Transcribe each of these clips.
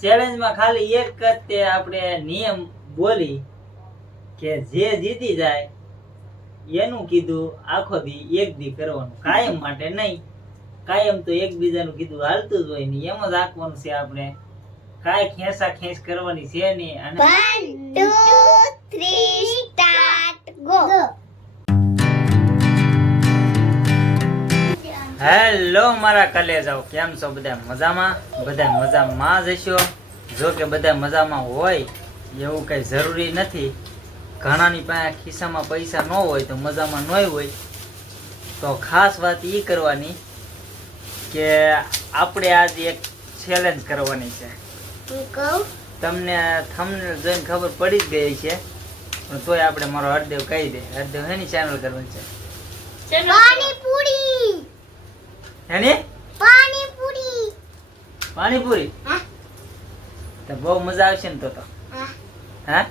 ચેલેન્જમાં ખાલી એક જ તે આપણે નિયમ બોલી કે જે જીતી જાય એનું કીધું આખો દી એક દી કરવાનું, કાયમ માટે નહીં. કાયમ તો એકબીજાનું કીધું હાલતું જ હોય ને એમ જ રાખવાનું છે. આપણે કાંઈ ખેંચા ખેંચ કરવાની છે નહીં. અને 1 2 3 સ્ટાર્ટ ગો. હેલો મારા કલેજાઓ, કેમ છો બધા? મજામાં? બધા મજામાં જ હશો. જો કે બધા મજામાં હોય એવું કઈ જરૂરી નથી. ઘણાની પાસે ખિસ્સામાં પૈસા ન હોય તો મજામાં ન હોય. તો ખાસ વાત એ કરવાની કે આપણે આજે એક ચેલેન્જ કરવાની છે. તમને થંબનેલ જોઈને ખબર પડી જ ગઈ છે, પણ તોય આપણે મારો હરદેવ કહી દે. હરદેવ એની ચેનલ કરવાની છે પાણીપુરી. એની પાણીપુરી. પાણીપુરી. તો બહુ મજા આવશે ને તો હા,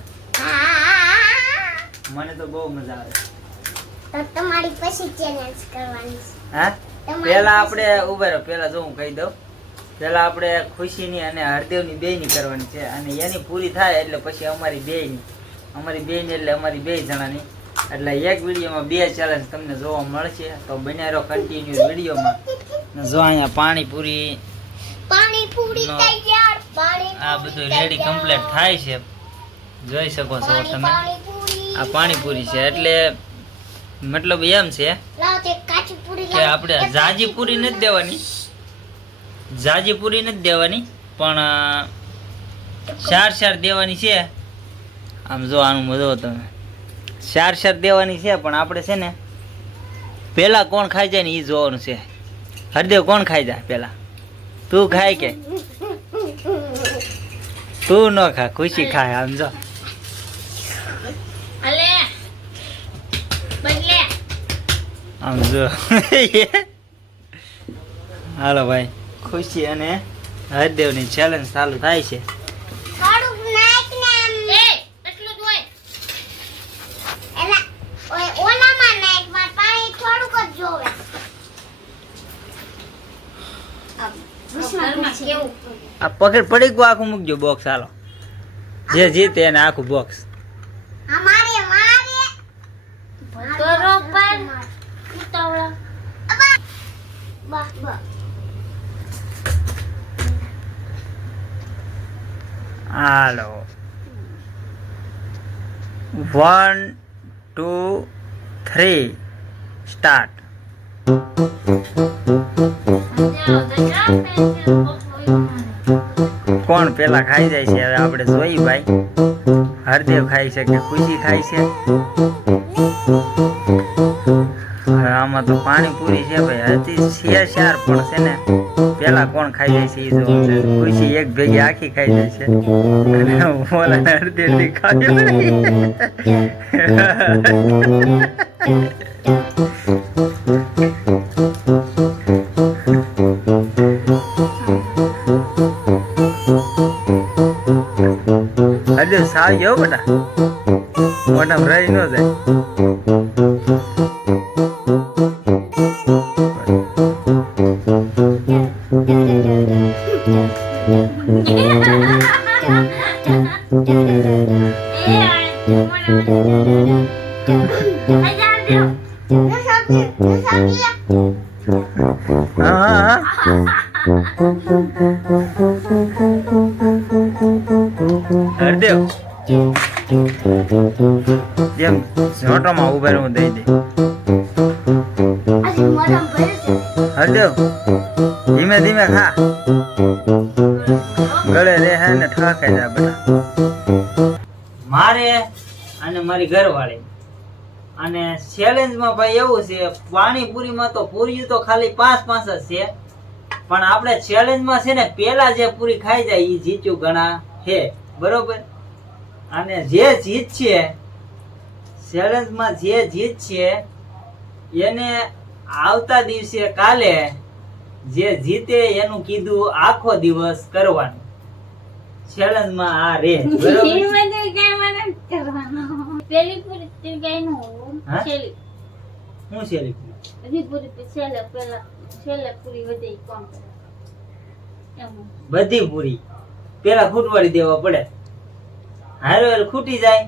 મને તો બહુ મજા આવે. તો તમારી પછી ચેલેન્જ કરવાની છે. હા, પેલા આપણે ઉભા રહો. પેલા જો હું કહી દઉં, પેલા આપણે ખુશીની અને હરદેવની બેયની કરવાની છે, અને એની પૂરી થાય એટલે પછી અમારી બેયની એટલે અમારી બે જણાની. એટલે એક વિડીયોમાં બે ચેલેન્જ તમને જોવા મળશે. તો બન્યા રહો કન્ટિન્યુ વિડીયોમાં. જો અહીંયા પાણીપુરી તૈયાર. આ બધું રેડી કમ્પ્લીટ થાય છે, જોઈ શકો છો તમે. આ પાણીપુરી છે એટલે મતલબ એમ છે કે આપણે જાજી પૂરી નથી દેવાની, પણ ચાર દેવાની છે. આમ જો આનું મજો તમે, ચાર દેવાની છે. પણ આપણે છે ને પેલા કોણ ખાઈ જાય ને એ જોવાનું છે. હરદેવ કોણ ખાઈ જાય પેલા? તું ખાય કે તું ન ખા? ખુશી ખાય. આમ જો આમ જો હાલો ભાઈ, ખુશી અને હરદેવની ચેલેન્જ ચાલુ થાય છે. આ પકડ પડી ગયું આખું મૂકજો બોક્સ. હાલો, જે જીતે એને આખું બોક્સ. હાલો, 1 2 3 સ્ટાર્ટ. કોણ પેલા ખાઈ જાય છે હવે આપણે જોઈ ભાઈ. હરદેવ ખાય છે કે ખુશી ખાય છે? હવે આમાં તો પાણીપુરી છે ભાઈ. હતી છે ચાર, પણ છે ને પેલા કોણ ખાઈ જાય છે એ જોવાનું. ખુશી એક ભેગી આખી ખાઈ જાય છે અને ઓલા હરદેવ થી ખાય. હરદેવ સાવ ગયો બેટા, મોઢામાં રહી ન જાય. હરદેવ જેમ ઝોટોમાં ઉભા રહું દઈ દે. હરદેવ ધીમે ધીમે ખા, ગળે રે હે ને ઠાકાઈ જા બેટા. મારે અને મારી ઘરવાળી અને ચેલેન્જમાં ભાઈ એવું છે, પાણીપુરીમાં તો પૂરી તો ખાલી 5 જ છે, પણ આપણે ચેલેન્જમાં છે ને પેલા જે પૂરી ખાઈ જાય એ જીત્યું ગણા છે, બરોબર? અને જે જીતશે ચેલેન્જમાં, જે જીતશે એને આવતા દિવસે કાલે જે જીતે એનું કીધું આખો દિવસ કરવાનું. ચેલેન્જમાં આ રે, પેલી પૂરી તે ગાયનો છેલી હું છેલી બધી પૂરી તે છેલે પેલા છેલે પૂરી વધે કોણ કરે એમ બધી પૂરી પેલા ખૂટવાડી દેવા પડે. હારવાર ખૂટી જાય,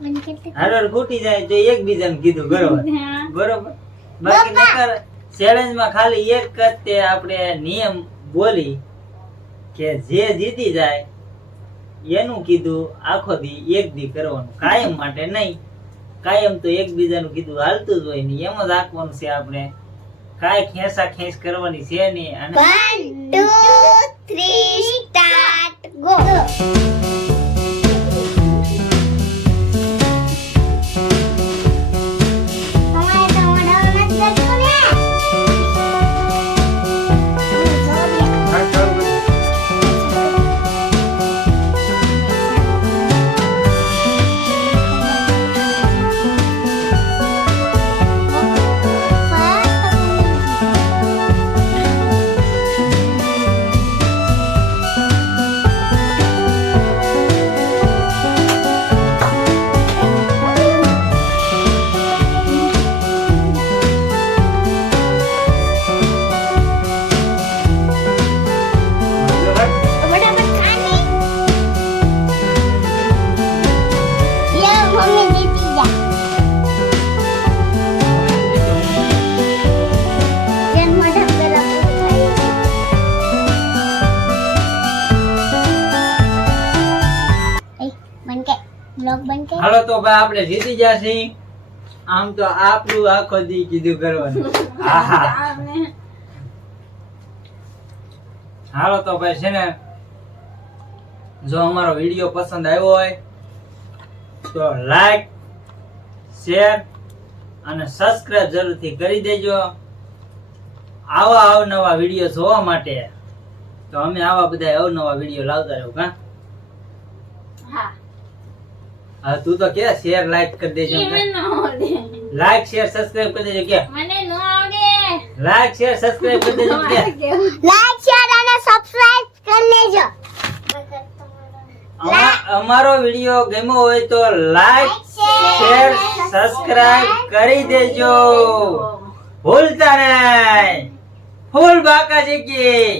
મને કેટલી હારવાર ખૂટી જાય તો એકબીજાને કીધું બરોબર. હા. બરોબર. બાકી નકર ચેલેન્જ માં ખાલી એક જ તે આપણે નિયમ બોલી કે જે જીતી જાય એનું કીધું આખો દી એક દી કરવાનું, કાયમ માટે નહીં. કાયમ તો એકબીજાનું કીધું હાલતું જ હોય ને એમ જ રાખવાનું છે. આપણે કાંઈ ખેંચા ખેંચ કરવાની છે નહીં. અને 1 2 3 સ્ટાર્ટ ગો હાલો તો ભાઈ આપણે જીતી જશે. આમ તો આપણું આખો દી કીધું કરવાનું. આહા. હાલો તો ભાઈ છે ને, જો અમારો વિડીયો પસંદ આવ્યો હોય તો લાઈક, શેર અને સબસ્ક્રાઇબ જરૂરથી કરી દેજો. આવા અવનવા વિડીયો જોવા માટે તો અમે આવા બધા અવનવા વિડીયો લાવતા રહો. કા હા. હા, તું તો કે શેર લાઈક કરી દેજો. ઈ મને ન આવડે. લાઈક શેર સબસ્ક્રાઇબ કરી દેજો. કે મને ન આવડે. લાઈક શેર સબસ્ક્રાઇબ કરી દેજો. કે લાઈક શેર અને સબસ્ક્રાઇબ કરી લેજો. અમારો વિડીયો ગમ્યો હોય તો લાઈક શેર સબસ્ક્રાઇબ કરી દેજો. ભૂલતા નહીં. ફૂલ બાકા જગ્યાએ